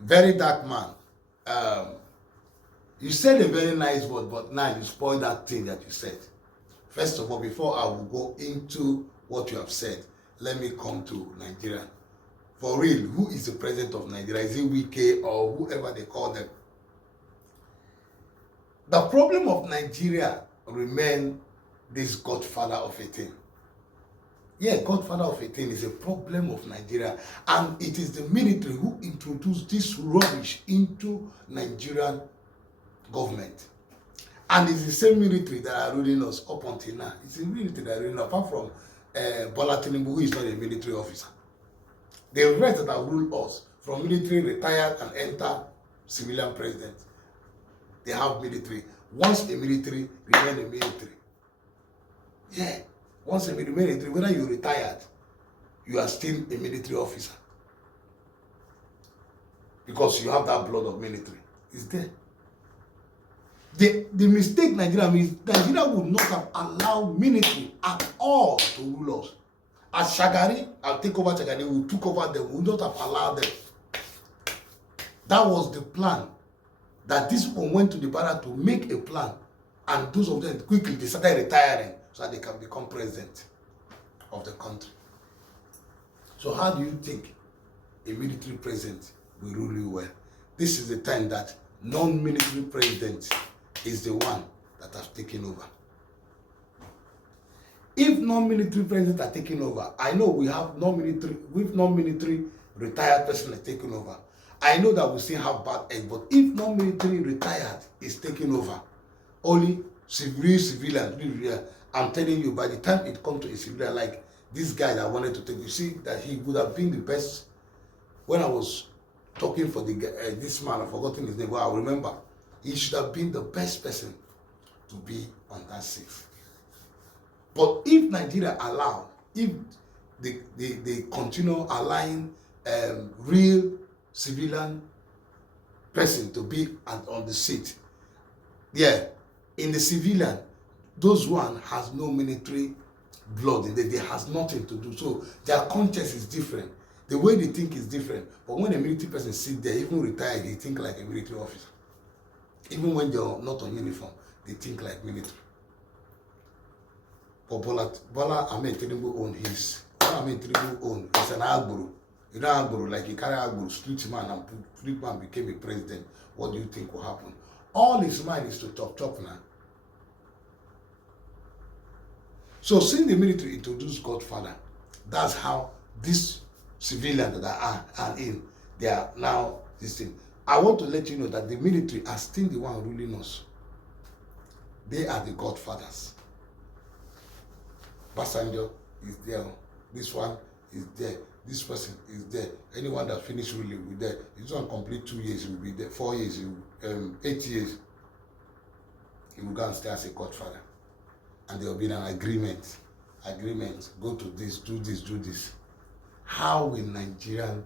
Very dark man. You said a very nice word, but now you spoiled that thing that you said. First of all, before I will go into what you have said, let me come to Nigeria. For real, who is the president of Nigeria? Is it Wike or whoever they call them? The problem of Nigeria remain this godfather of a thing. Yeah, godfather of a thing is a problem of Nigeria, and it is the military who introduced this rubbish into Nigerian government. And it's the same military that are ruling us up until now. It's the military that are ruling us, apart from Bola Tinubu, who is not a military officer. The rest that have ruled us, from military retired and enter civilian president, they have military. Once a military, remain a military. Yeah. Once a military, whether you're retired, you are still a military officer. Because you have that blood of military. It's there. The mistake Nigeria means, Nigeria would not have allowed military at all to rule us. As Shagari, I'll take over Shagari, we took over them, we would not have allowed them. That was the plan. That these people went to the barrack to make a plan, and those of them quickly they started retiring so that they can become president of the country. So how do you think a military president will rule you well? This is the time that non-military president is the one that has taken over. If non-military presidents are taking over, I know we have non-military retired person is taking over. I know that we still have bad egg, but if non-military retired is taking over, only civilian, I'm telling you, by the time it comes to a civilian, like this guy that wanted to take, you see that he would have been the best. When I was talking for the this man, I've forgotten his name, but I remember, he should have been the best person to be on that seat. But if Nigeria allow, if they continue allowing real civilian person to be on the seat, yeah, in the civilian, those one has no military blood in there, they has nothing to do, so their conscience is different, the way they think is different. But when a military person sit there, even retired, they think like a military officer. Even when they're not on uniform, they think like military. But Bola Ahmed Tinubu own his. Bola Ahmed Tinubu own is an agboro. You know agboro, like he carry agboro, street man, and street man became a president. What do you think will happen? All his mind is to chop now. So since the military introduced Godfather, that's how these civilians that are in, they are now this thing. I want to let you know that the military are still the one ruling us. They are the godfathers. Basanjo is there. This one is there. This person is there. Anyone that finished ruling will be there. If this one complete 2 years, he will be there. 4 years, 8 years, he will go and stay as a godfather. And there will be an agreement. Go to this, do this, do this. How will Nigerian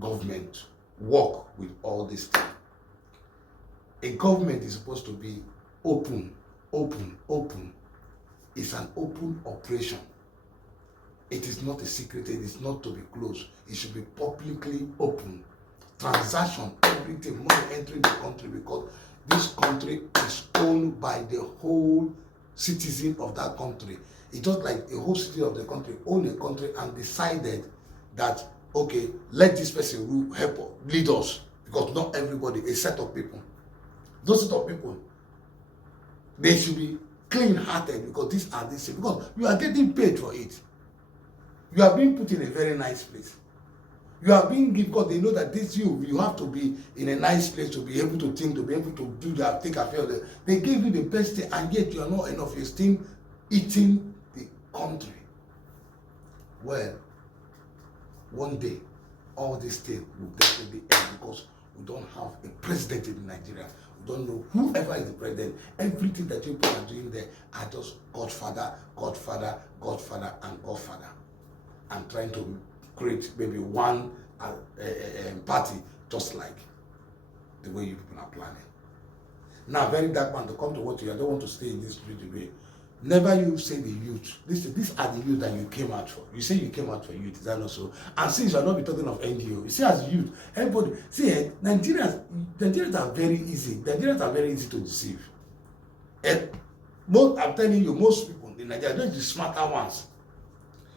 government work with all this thing? A government is supposed to be open. It's an open operation. It is not a secret, it is not to be closed. It should be publicly open. Transaction, everything, money entering the country, because this country is owned by the whole citizen of that country. It's just like a whole city of the country own a country and decided that, okay, let this person rule, help lead us, because not everybody, a set of people. Those set of people, they should be clean-hearted, because these are this, because you are getting paid for it. You are being put in a very nice place. You are being given, because they know that this you have to be in a nice place to be able to think, to be able to do that, take care of them. They gave you the best thing, and yet you are not enough. You're still eating the country. Well, one day, all this thing will definitely end, because we don't have a president in Nigeria. We don't know whoever is the president. Everything that people are doing there are just Godfather, and Godfather. And trying to create maybe one party, just like the way you people are planning. Now, very dark man, to come to what you, I don't want to stay in this street today. Never you say the youth. These are the youth that you came out for. You say you came out for youth, is that not so? And since you are not be talking of NGO, you see as youth, everybody, see, Nigerians are very easy. Nigerians are very easy to deceive. And I'm telling you, most people in Nigeria, those the smarter ones.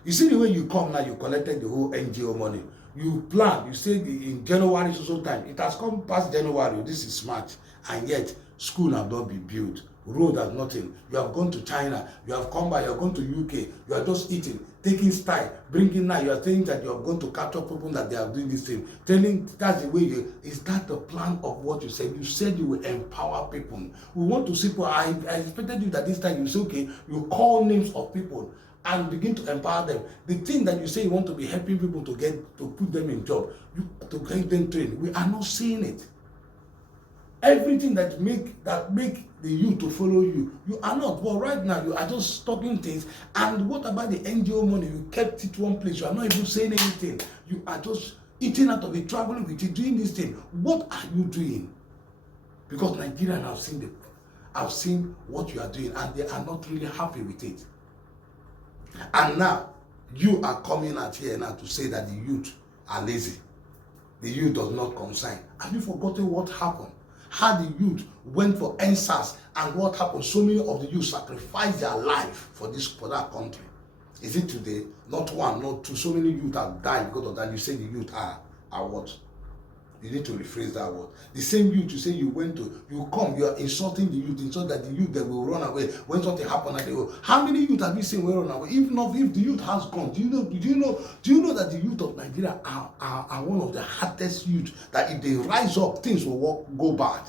You see the way you come now, you collected the whole NGO money. You plan, you say in January so time. It has come past January, this is March, and yet school have not been built. Road has nothing. You have gone to China, you have come back, you have gone to UK, you are just eating, taking style, bringing now, you are saying that you are going to catch up people that they are doing this thing. Telling that's the way you, is that the plan of what you said? You said you will empower people. We want to see people. I expected you that this time you say, okay, you call names of people and begin to empower them. The thing that you say you want to be helping people to get, to put them in job, to get them trained, we are not seeing it. Everything that make the youth to follow you, you are not. But right now you are just talking things. And what about the NGO money? You kept it one place. You are not even saying anything. You are just eating out of it, traveling with it, doing this thing. What are you doing? Because Nigerians have seen what you are doing, and they are not really happy with it. And now you are coming out here now to say that the youth are lazy. The youth does not concern. Have you forgotten what happened? How the youth went for NSAS, and what happened? So many of the youth sacrificed their life for that country. Is it today? Not one, not two. So many youth have died because of that. You say the youth are what? You need to rephrase that word. The same youth you say you went to, you are insulting the youth, insult that the youth that will run away when something happens and they go. How many youth have you seen will run away? If the youth has gone, do you know that the youth of Nigeria are one of the hardest youth, that if they rise up, things will go bad?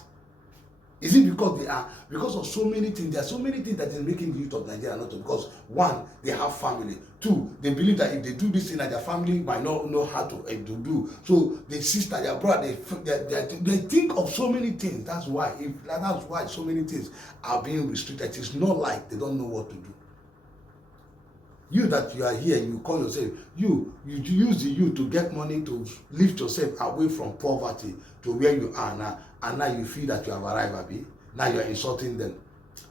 Is it because of so many things? There are so many things that is making the youth of Nigeria not to, because one, they have family. Two, they believe that if they do this thing, that their family might not know how to do. So their sister, their brother, they think of so many things. That's why so many things are being restricted. It's not like they don't know what to do. You that you are here, you call yourself, you use the youth to get money to lift yourself away from poverty to where you are now, and now you feel that you have arrived, Abi. Now you are insulting them.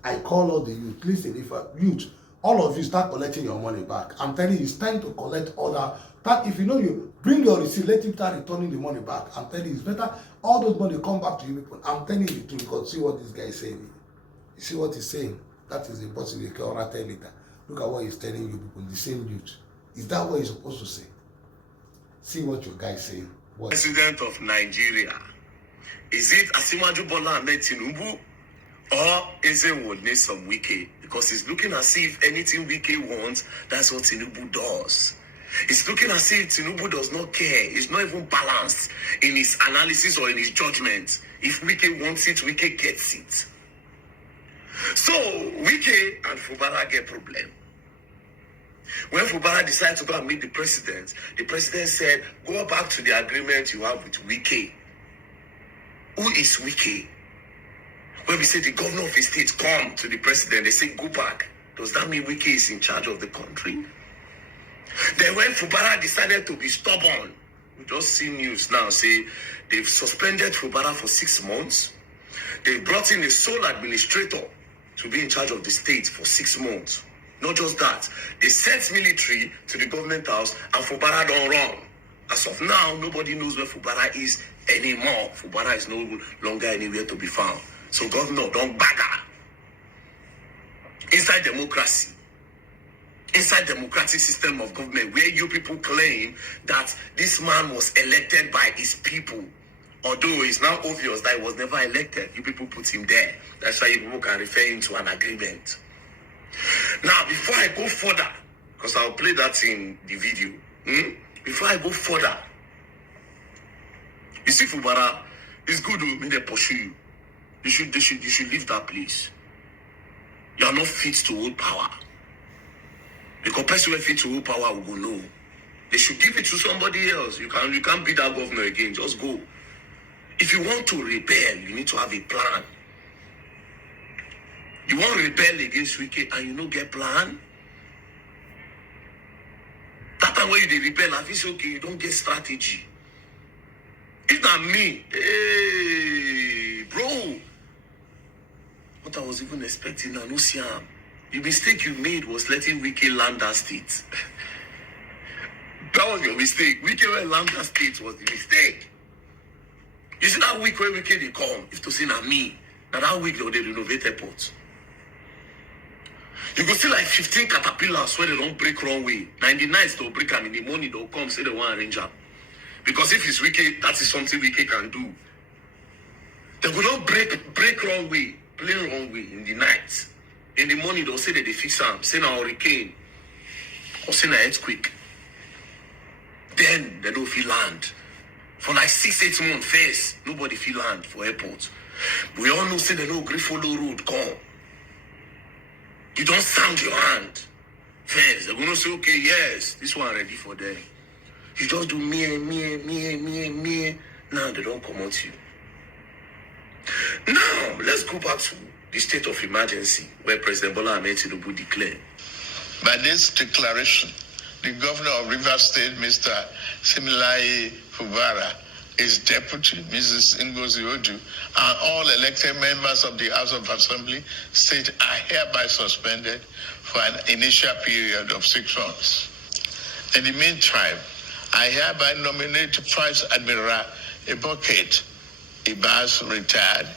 I call all the youth. Listen, if youth, all of you start collecting your money back. I'm telling you, it's time to collect other. If you know you bring your receipt, let him start returning the money back. I'm telling you, it's better all those money come back to you people. I'm telling you to, because see what this guy is saying. You see what he's saying? That is impossible. You cannot tell it. Look at what he's telling you people, the same youth. Is that what he's supposed to say? See what your guy is saying. What? President of Nigeria. Is it Asiwaju Bola Ahmed Tinubu, or is it Nyesom Wike? Because it's looking as if anything Wike wants, that's what Tinubu does. It's looking as if Tinubu does not care. He's not even balanced in his analysis or in his judgment. If Wike wants it, Wike gets it. So Wike and Fubara get problem. When Fubara decided to go and meet the president said, go back to the agreement you have with Wike. Who is Wike? When we say the governor of a state come to the president, they say go back. Does that mean Wike is in charge of the country? Then when Fubara decided to be stubborn, we just see news now say they've suspended Fubara for 6 months. They brought in a sole administrator to be in charge of the state for 6 months. Not just that, they sent military to the government house and Fubara don't run. As of now, nobody knows where Fubara is anymore. Fubara is no longer anywhere to be found. So governor, don't bagger. Inside democratic system of government, where you people claim that this man was elected by his people, although it's now obvious that he was never elected, you people put him there. That's why you people can refer him to an agreement. Now, before I go further, because I'll play that in the video, before I go further, you see, Fubara, it's good to me they pursue you. You should leave that place. You are not fit to hold power. Because person who fit to hold power will go no. They should give it to somebody else. You can't be that governor again. Just go. If you want to rebel, you need to have a plan. You want to rebel against Wike and you don't get plan? That time when you rebel, I feel okay, you don't get strategy. It's not me. Hey, bro. What I was even expecting, I no see him. The mistake you made was letting Wike land that state. That was your mistake. Wike where land that state was the mistake. You see that week where Wike they come, if to say na me, now that week they renovate airport. You go see like 15 caterpillars where they don't break runway. 99 they'll break and in the morning they'll come say they want arrange up. Because if it's Wike, that is something Wike can do. They will not break runway, plain runway in the night. In the morning they'll say that they fix them, say na hurricane, or say na earthquake. Then they don't feel land. For like 6-8 months first, nobody feel land for airport. We all know say they don't agree follow road come. You don't sound your hand. First, they're gonna say, okay, yes, this one ready for them. You just do me. Now they don't come out you. Now, let's go back to the state of emergency where President Bola Ahmed Tinubu declared. By this declaration, the governor of Rivers State, Mr. Similaye Fubara, his deputy, Mrs. Ngozi Odu, and all elected members of the House of Assembly state are hereby suspended for an initial period of 6 months. In the meantime, I hereby nominate Vice Admiral Eboket Ibas, retired,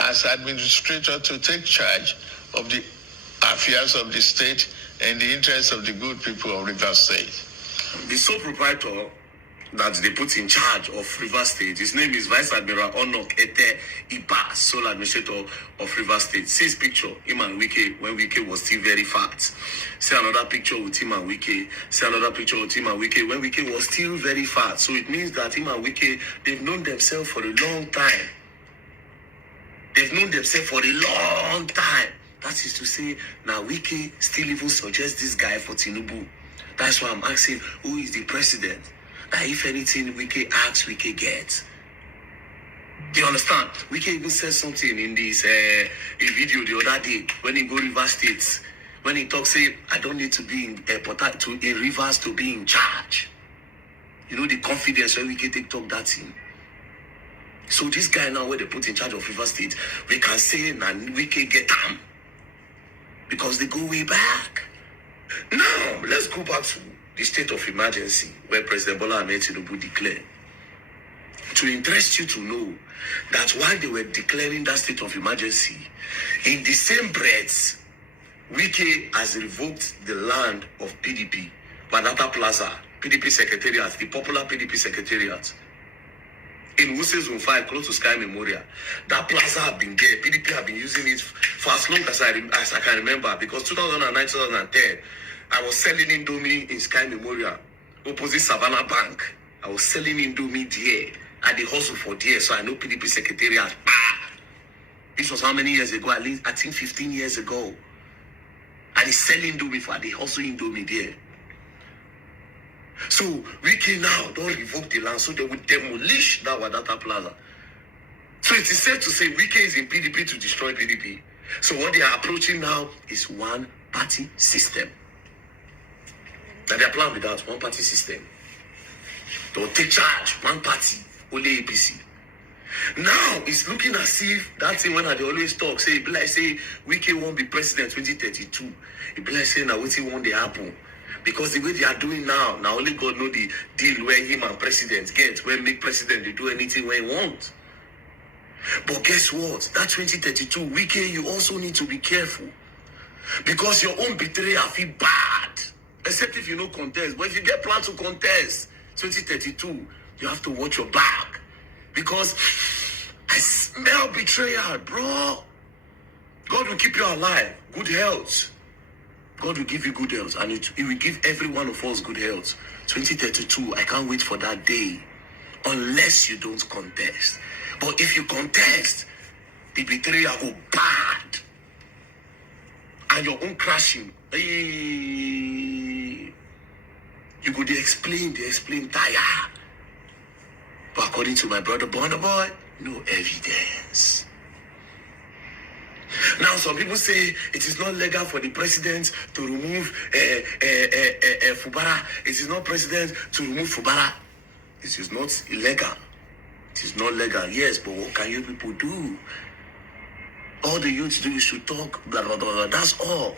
as administrator to take charge of the affairs of the state in the interest of the good people of Rivers State. The sole proprietor that they put in charge of Rivers State, his name is Vice Admiral Onok Ete Iba, sole administrator of Rivers State. See his picture, him and Wike, when Wike was still very fat. See another picture with him and Wike. See another picture with him and Wike, when Wike was still very fat. So it means that him and Wike, they've known themselves for a long time. They've known themselves for a long time. That is to say, now Wike still even suggests this guy for Tinubu. That's why I'm asking, who is the president? That if anything Wike asks, Wike gets. Do you understand? Wike even said something in this a video the other day when he go Rivers State. When he talks, say, I don't need to be in Rivers to be in charge. You know the confidence when Wike take talk that thing. So this guy now, where they put in charge of Rivers State, we can say, nah, Wike get him. Because they go way back. Now, let's go back to the state of emergency where President Bola Ahmed Tinubu declared. To interest you to know that while they were declaring that state of emergency, in the same breath, Wike has revoked the land of PDP, Banata Plaza, PDP Secretariat, the popular PDP Secretariat, in Wuse Zone 5, close to Sky Memorial. That plaza have been there. PDP have been using it for as long as I can remember, because 2009, 2010, I was selling Indomie in Sky Memorial, opposite Savannah Bank. I was selling Indomie there. I did hustle for there, so I know PDP Secretariat. This was how many years ago? At least, I think 15 years ago. I did sell Indomie for the hustle Indomie there. So, Wike now don't revoke the land, so they will demolish that Wadata Plaza. So it is safe to say Wike is in PDP to destroy PDP. So what they are approaching now is one-party system. Now their plan with that, one-party system. They'll take charge, one party, only APC. Now it's looking as if that thing when they always talk, say, it be like say Wike won't be president 2032. It be like saying now what won't they happen. Because the way they are doing now only God know the deal where him and president get, where make president they do anything where he want. But guess what? That 2032, Wike, you also need to be careful. Because your own betrayal feel bad. Except if you no contest. But if you get plan to contest 2032, you have to watch your back. Because I smell betrayal, bro. God will keep you alive. Good health. God will give you good health, and it will give every one of us good health. 2032, I can't wait for that day, unless you don't contest. But if you contest, the betrayal go bad, and your own crashing, you go they explain tire. But according to my brother Bonner Boy, no evidence. Now, some people say it is not legal for the president to remove Fubara. It is not president to remove Fubara. It is not illegal. It is not legal, yes, but what can you people do? All the youths do is to talk, blah, blah, blah, blah. That's all.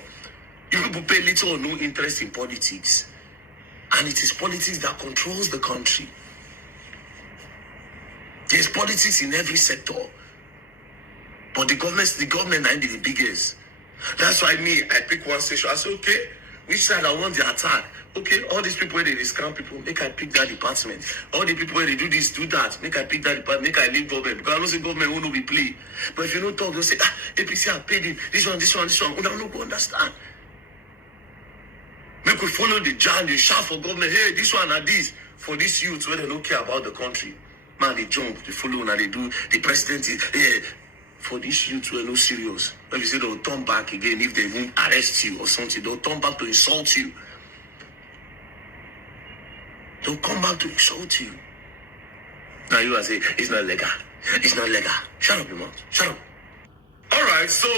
You people pay little or no interest in politics. And it is politics that controls the country. There's politics in every sector. But the government ain't the biggest. That's why I pick one station. I say, okay, which side I want the attack? Okay, all these people where they discount people, make I pick that department. All the people where they do this, do that, make I pick that department, make I leave government. Because I know say government will not be play. But if you don't talk, they'll say, APC have paid him, this one. We don't go understand. Make we follow the John, they shout for government, hey, this one and this, for these youths where they don't care about the country. Man, they jump, they follow, and they do, the president is, yeah. For these youths who are no serious. If you say they'll turn back again, if they won't arrest you or something, they'll turn back to insult you. They'll come back to insult you. Now you are saying, it's not legal. It's not legal. Shut up, your mouth. Shut up. All right, so...